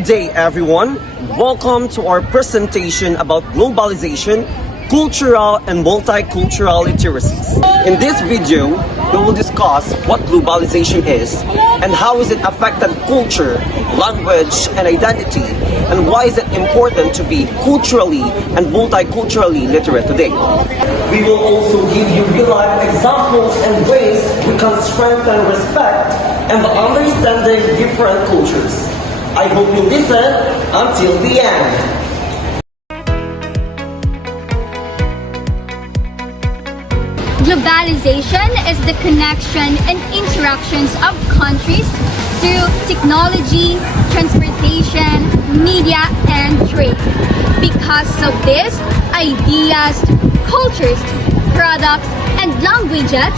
Good day, everyone. Welcome to our presentation about globalization, cultural and multicultural literacies. In this video, we will discuss what globalization is and how is it affected culture, language, and identity, and why is it important to be culturally and multiculturally literate today. We will also give you real-life examples and ways we can strengthen respect and the understanding different cultures. I hope you listen until the end. Globalization is the connection and interactions of countries through technology, transportation, media, and trade. Because of this, ideas, cultures, products, and languages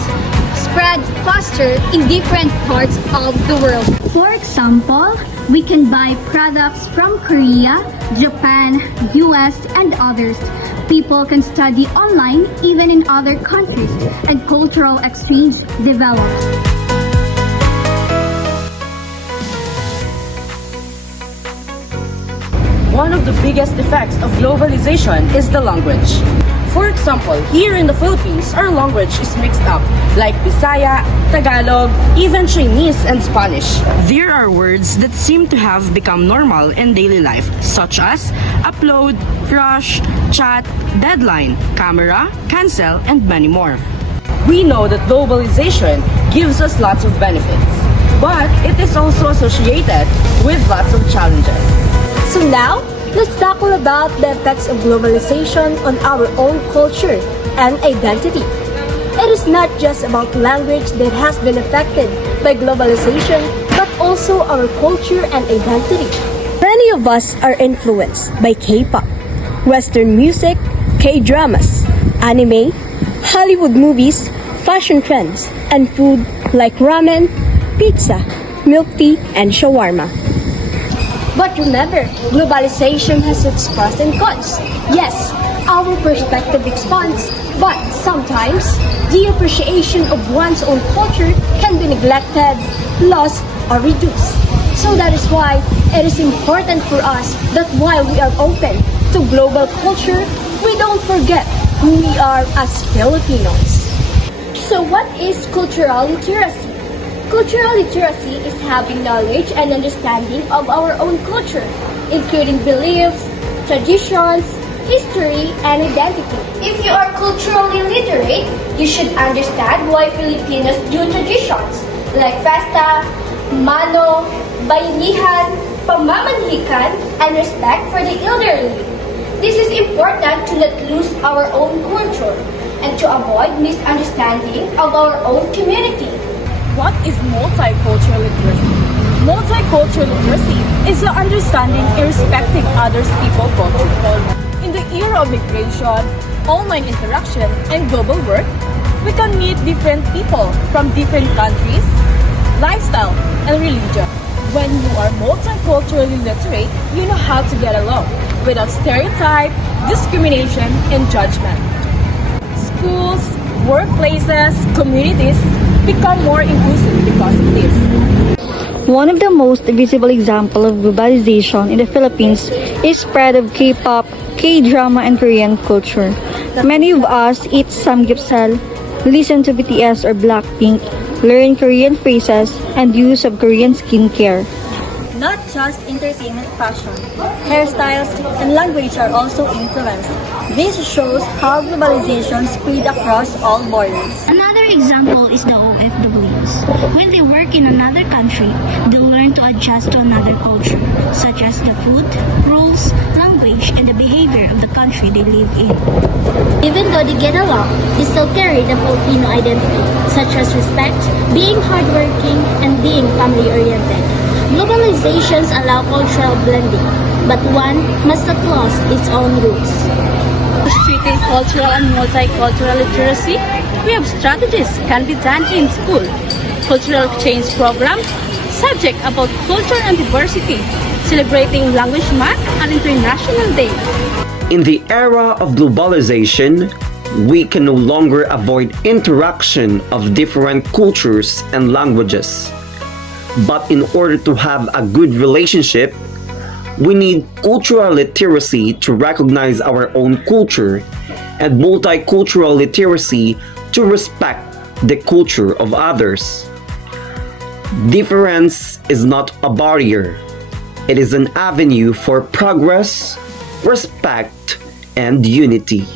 spread faster in different parts of the world. For example, we can buy products from Korea, Japan, US, and others. People can study online even in other countries, and cultural exchange develop. One of the biggest effects of globalization is the language. For example, here in the Philippines, our language is mixed up, like Bisaya, Tagalog, even Chinese and Spanish. There are words that seem to have become normal in daily life, such as upload, crush, chat, deadline, camera, cancel, and many more. We know that globalization gives us lots of benefits, but it is also associated with lots of challenges. So now, let's tackle about the effects of globalization on our own culture and identity. It is not just about language that has been affected by globalization, but also our culture and identity. Many of us are influenced by K-pop, Western music, K-dramas, anime, Hollywood movies, fashion trends, and food like ramen, pizza, milk tea, and shawarma. But remember, globalization has its pros and cons. Yes, our perspective expands, but sometimes the appreciation of one's own culture can be neglected, lost, or reduced. So that is why it is important for us that while we are open to global culture, we don't forget who we are as Filipinos. So what is cultural literacy? Cultural literacy is having knowledge and understanding of our own culture, including beliefs, traditions, history, and identity. If you are culturally literate, you should understand why Filipinos do traditions like festa, mano, bayanihan, pamamanhikan, and respect for the elderly. This is important to not lose our own culture and to avoid misunderstanding of our own community. What is multicultural literacy? Multicultural literacy is the understanding and respecting others people's culture. In the era of migration, online interaction, and global work, we can meet different people from different countries, lifestyle, and religion. When you are multiculturally literate, you know how to get along without stereotype, discrimination, and judgment. Schools, workplaces, communities become more inclusive because of this. One of the most visible examples of globalization in the Philippines is spread of K-pop, K-drama, and Korean culture. Many of us eat samgyeopsal, listen to BTS or Blackpink, learn Korean phrases, and use of Korean skincare. Not just entertainment, fashion, hairstyles, and language are also influenced. This shows how globalization spread across all borders. Another example is the OFWs. When they work in another country, they learn to adjust to another culture, such as the food, rules, language, and the behavior of the country they live in. Even though they get along, they still carry the Filipino identity, such as respect, being hardworking, and being family-oriented. Globalizations allow cultural blending, but one must not lose its own roots. Treating cultural and multicultural literacy, we have strategies can be done in school, cultural exchange programs, subject about culture and diversity, celebrating Language Month and International Day. In the era of globalization, we can no longer avoid interaction of different cultures and languages. But in order to have a good relationship, We need cultural literacy to recognize our own culture and multicultural literacy to respect the culture of others. Difference is not a barrier. It is an avenue for progress, respect, and unity.